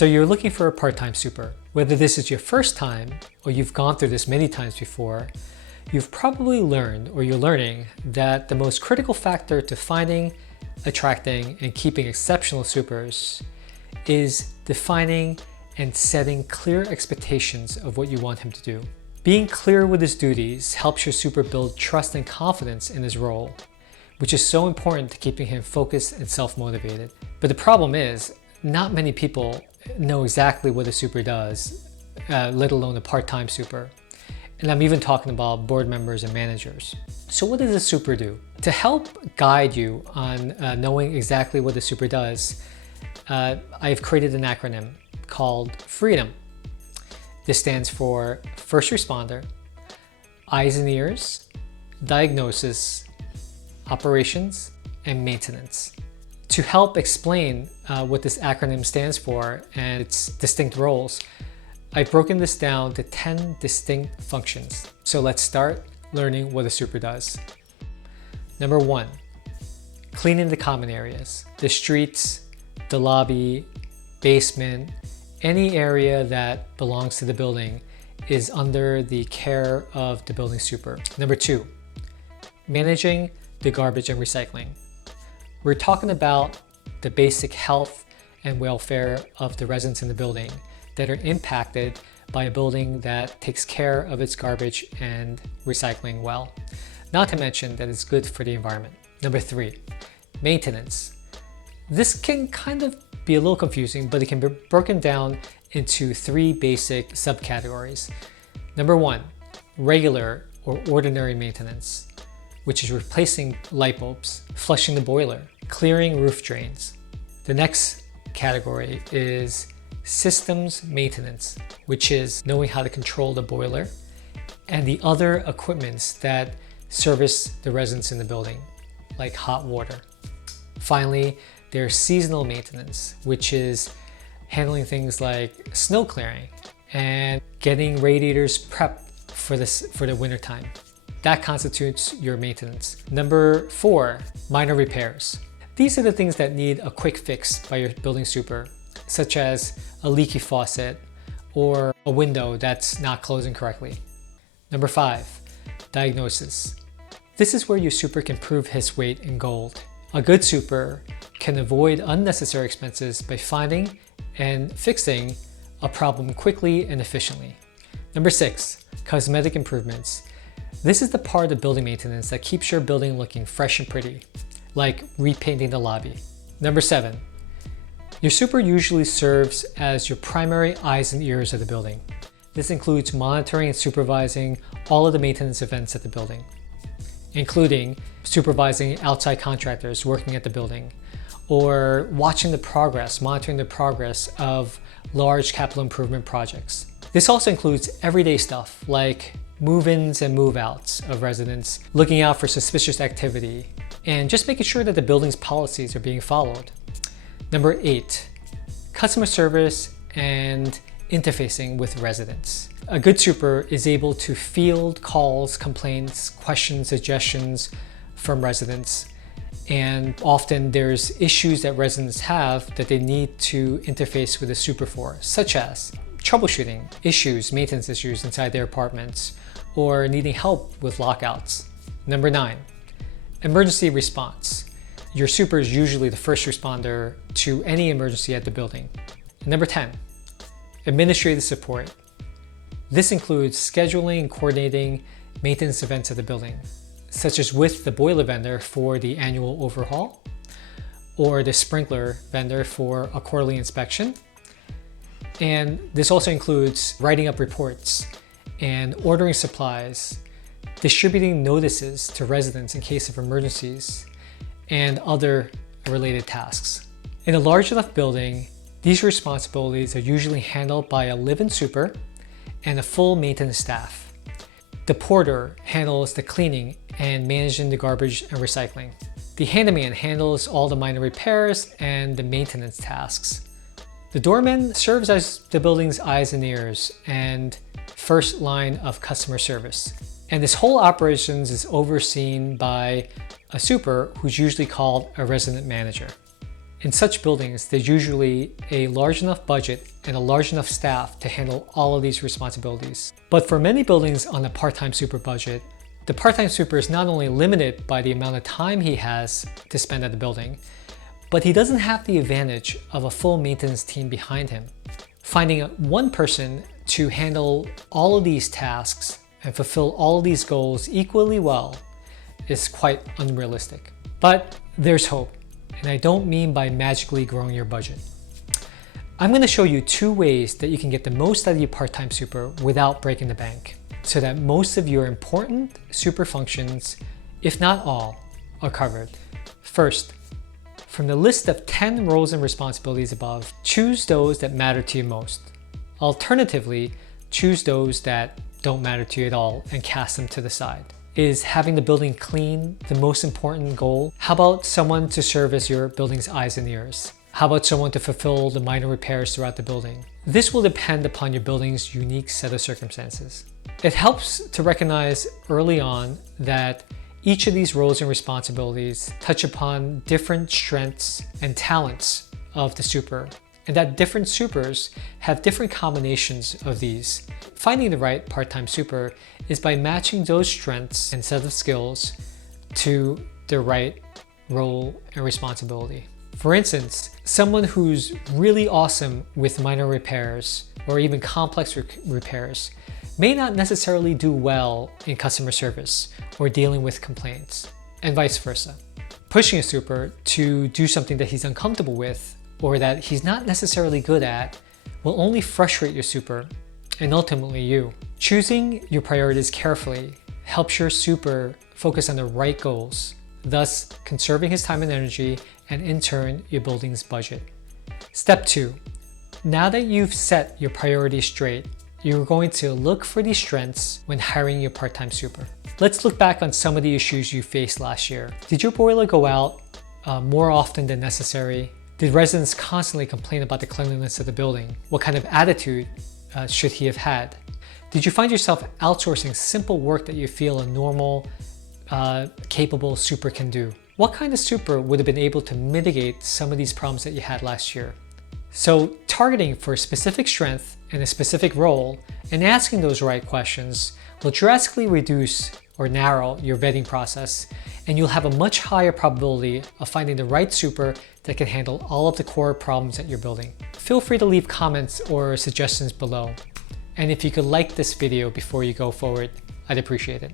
So you're looking for a part-time super. Whether this is your first time or you've gone through this many times before, you've probably learned or you're learning that the most critical factor to finding, attracting, and keeping exceptional supers is defining and setting clear expectations of what you want him to do. Being clear with his duties helps your super build trust and confidence in his role, which is so important to keeping him focused and self-motivated. But the problem is, not many people know exactly what a super does, let alone a part-time super. And I'm even talking about board members and managers. So what does a super do? To help guide you on knowing exactly what a super does, I've created an acronym called FREEDOM. This stands for First Responder, Eyes and Ears, Diagnosis, Operations, and Maintenance. To help explain what this acronym stands for and its distinct roles, I've broken this down to 10 distinct functions. So let's start learning what a super does. Number 1, cleaning the common areas, the streets, the lobby, basement, any area that belongs to the building is under the care of the building super. Number 2, managing the garbage and recycling. We're talking about the basic health and welfare of the residents in the building that are impacted by a building that takes care of its garbage and recycling well. Not to mention that it's good for the environment. Number 3, maintenance. This can kind of be a little confusing, but it can be broken down into 3 basic subcategories. Number 1, regular or ordinary maintenance, which is replacing light bulbs, flushing the boiler, clearing roof drains. The next category is systems maintenance, which is knowing how to control the boiler and the other equipments that service the residents in the building, like hot water. Finally, there's seasonal maintenance, which is handling things like snow clearing and getting radiators prepped for the winter time. That constitutes your maintenance. Number 4, minor repairs. These are the things that need a quick fix by your building super, such as a leaky faucet or a window that's not closing correctly. Number 5, diagnosis. This is where your super can prove his weight in gold. A good super can avoid unnecessary expenses by finding and fixing a problem quickly and efficiently. Number 6, cosmetic improvements. This is the part of building maintenance that keeps your building looking fresh and pretty, like repainting the lobby. Number 7, your super usually serves as your primary eyes and ears of the building. This includes monitoring and supervising all of the maintenance events at the building, including supervising outside contractors working at the building, or watching the progress, monitoring the progress of large capital improvement projects. This also includes everyday stuff like move-ins and move-outs of residents, looking out for suspicious activity, and just making sure that the building's policies are being followed. Number 8, customer service and interfacing with residents. A good super is able to field calls, complaints, questions, suggestions from residents, and often there's issues that residents have that they need to interface with a super for, such as troubleshooting issues, maintenance issues inside their apartments, or needing help with lockouts. Number 9, emergency response. Your super is usually the first responder to any emergency at the building. Number 10, administrative support. This includes scheduling and coordinating maintenance events at the building, such as with the boiler vendor for the annual overhaul, or the sprinkler vendor for a quarterly inspection. And this also includes writing up reports and ordering supplies, distributing notices to residents in case of emergencies, and other related tasks. In a large enough building, these responsibilities are usually handled by a live-in super and a full maintenance staff. The porter handles the cleaning and managing the garbage and recycling. The handyman handles all the minor repairs and the maintenance tasks. The doorman serves as the building's eyes and ears and first line of customer service. And this whole operations is overseen by a super who's usually called a resident manager. In such buildings, there's usually a large enough budget and a large enough staff to handle all of these responsibilities. But for many buildings on a part-time super budget, the part-time super is not only limited by the amount of time he has to spend at the building, but he doesn't have the advantage of a full maintenance team behind him. Finding one person to handle all of these tasks and fulfill all of these goals equally well is quite unrealistic. But there's hope, and I don't mean by magically growing your budget. I'm going to show you 2 ways that you can get the most out of your part-time super without breaking the bank, so that most of your important super functions, if not all, are covered. First, from the list of 10 roles and responsibilities above, choose those that matter to you most. Alternatively, choose those that don't matter to you at all and cast them to the side. Is having the building clean the most important goal? How about someone to serve as your building's eyes and ears? How about someone to fulfill the minor repairs throughout the building? This will depend upon your building's unique set of circumstances. It helps to recognize early on that each of these roles and responsibilities touch upon different strengths and talents of the super, and that different supers have different combinations of these. Finding the right part-time super is by matching those strengths and set of skills to the right role and responsibility. For instance, someone who's really awesome with minor repairs or even complex repairs may not necessarily do well in customer service or dealing with complaints, and vice versa. Pushing a super to do something that he's uncomfortable with or that he's not necessarily good at will only frustrate your super and ultimately you. Choosing your priorities carefully helps your super focus on the right goals, thus conserving his time and energy and in turn your building's budget. Step 2. Now that you've set your priorities straight, you're going to look for these strengths when hiring your part-time super. Let's look back on some of the issues you faced last year. Did your boiler go out more often than necessary? Did residents constantly complain about the cleanliness of the building? What kind of attitude should he have had? Did you find yourself outsourcing simple work that you feel a normal, capable super can do? What kind of super would have been able to mitigate some of these problems that you had last year? So targeting for a specific strength and a specific role and asking those right questions will drastically reduce or narrow your vetting process, and you'll have a much higher probability of finding the right super that can handle all of the core problems at your building. Feel free to leave comments or suggestions below. And if you could like this video before you go forward, I'd appreciate it.